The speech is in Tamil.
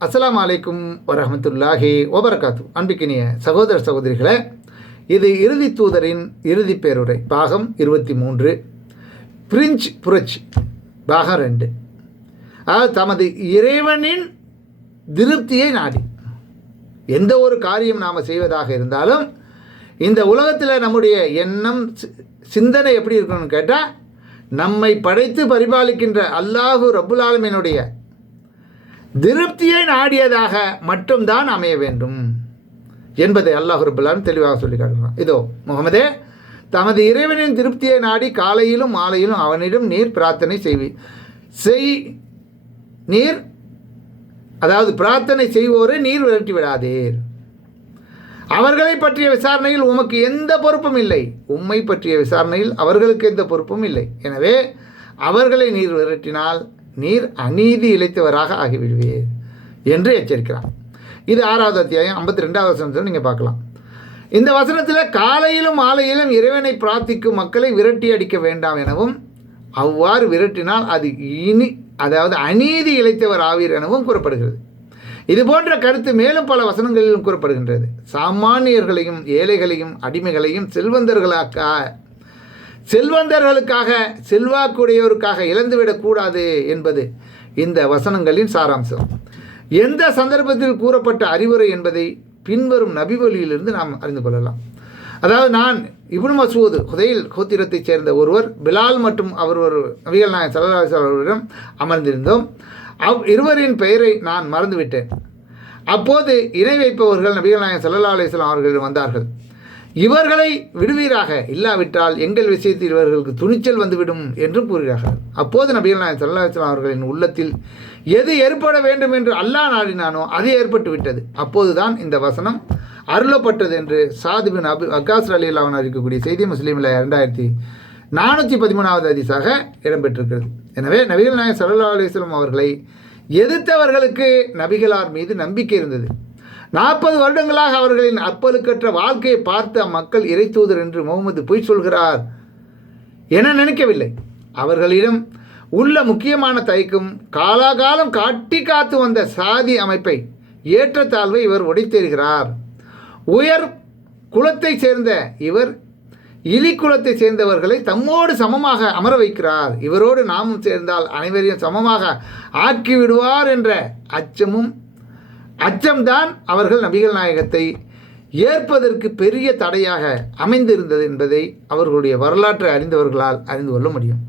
அஸ்ஸலாமு அலைக்கும் வரஹ்மத்துல்லாஹி வபரகாத்து. அன்பிக்கினிய சகோதர சகோதரிகளே, இது இறுதி தூதரின் இறுதி பேருரை பாகம் 23, பிரிஞ்ச் புரட்சி பாகம் 2. அதாவது தமது இறைவனின் திருப்தியை நாடி எந்த ஒரு காரியம் நாம் செய்வதாக இருந்தாலும் இந்த உலகத்தில் நம்முடைய எண்ணம் சிந்தனை எப்படி இருக்கணும்னு கேட்டால், நம்மை படைத்து பரிபாலிக்கின்ற அல்லாஹு ரப்புல் ஆலமீனுடைய திருப்தியை நாடியதாக மட்டும்தான் அமைய வேண்டும் என்பதை அல்லாஹ் ரப்புல் ஆலமீன் தெளிவாக சொல்லி காட்டுகிறான். இதோ முகமதே, தமது இறைவனின் திருப்தியை நாடி காலையிலும் மாலையிலும் அவனிடம் நீர் பிரார்த்தனை அதாவது பிரார்த்தனை செய்வோரை நீர் விரட்டி விடாதீர். அவர்களை பற்றிய விசாரணையில் உமக்கு எந்த பொறுப்பும் இல்லை, உம்மை பற்றிய விசாரணையில் அவர்களுக்கு எந்த பொறுப்பும் இல்லை. எனவே அவர்களை நீர் விரட்டினால் நீர் அநீதி இழைத்தவராக ஆகிவிடுவீர் என்று எச்சரிக்கிறார். இது 6வது அத்தியாயம் 52வது வசனத்தில் நீங்கள் பார்க்கலாம். இந்த வசனத்தில் காலையிலும் மாலையிலும் இறைவனை பிரார்த்திக்கும் மக்களை விரட்டி அடிக்க வேண்டாம் எனவும், அவ்வாறு விரட்டினால் அது அநீதி இழைத்தவர் ஆவீர் எனவும் கூறப்படுகிறது. இது போன்ற கருத்து மேலும் பல வசனங்களிலும் கூறப்படுகின்றது. சாமானியர்களையும் ஏழைகளையும் அடிமைகளையும் செல்வந்தர்களுக்காக செல்வாக்குடையோருக்காக இழந்துவிடக்கூடாது என்பது இந்த வசனங்களின் சாராம்சம். எந்த சந்தர்ப்பத்தில் கூறப்பட்ட அறிவுரை என்பதை பின்வரும் நபிவழியிலிருந்து நாம் அறிந்து கொள்ளலாம். அதாவது, நான் இப்னு மஸ்ஊத் ஹுதைல் கோத்திரத்தைச் சேர்ந்த ஒருவர் பிலால் மற்றும் அவர் ஒரு நபிகள் நாயகம் ஸல்லல்லாஹு அலைஹி வஸல்லம் அவர்களிடம் அமர்ந்திருந்தோம். இருவரின் பெயரை நான் மறந்துவிட்டேன். அப்போது இணை வைப்பவர்கள் நபிகள் நாயகம் ஸல்லல்லாஹு அலைஹி வஸல்லம் அவர்களிடம் வந்தார்கள். இவர்களை விடுவீராக, இல்லாவிட்டால் எங்கள் விஷயத்தில் இவர்களுக்கு துணிச்சல் வந்துவிடும் என்றும் கூறுகிறார்கள். அப்போது நபிகள் நாயகம் ஸல்லல்லாஹு அலைஹி வஸல்லம் அவர்களின் உள்ளத்தில் எது ஏற்பட வேண்டும் என்று அல்லாஹ் நாடினானோ அது ஏற்பட்டு விட்டது. அப்போதுதான் இந்த வசனம் அருளப்பட்டது என்று சாத் பின் அபி வக்காஸ் ரலியல்லாஹு அன்ஹு அறிவிக்கக்கூடிய செய்தி முஸ்லீமில் 2413வது ஹதீஸாக இடம்பெற்றிருக்கிறது. எனவே நபிகள் நாயகம் ஸல்லல்லாஹு அலைஹி வஸல்லம் அவர்களை எதிர்த்தவர்களுக்கு நபிகளார் மீது நம்பிக்கை இருந்தது. 40 வருடங்களாக அவர்களின் அப்பலுக்கற்ற வாழ்க்கையை பார்த்து அம்மக்கள் இறை தூதர் என்று முகமது பொய் சொல்கிறார் என நினைக்கவில்லை. அவர்களிடம் உள்ள முக்கியமான தயக்கம் காலாகாலம் காட்டி காத்து வந்த சாதி அமைப்பை, ஏற்றத்தாழ்வை இவர் உடைத்தெறுகிறார். உயர் குலத்தை சேர்ந்த இவர் இலி குலத்தை சேர்ந்தவர்களை தம்மோடு சமமாக அமர வைக்கிறார். இவரோடு நாமும் சேர்ந்தால் அனைவரையும் சமமாக ஆக்கிவிடுவார் என்ற அச்சம்தான் அவர்கள் நபிகள் நாயகத்தை ஏற்பதற்கு பெரிய தடையாக அமைந்திருந்தது என்பதை அவர்களுடைய வரலாற்றை அறிந்தவர்களால் அறிந்து கொள்ள முடியும்.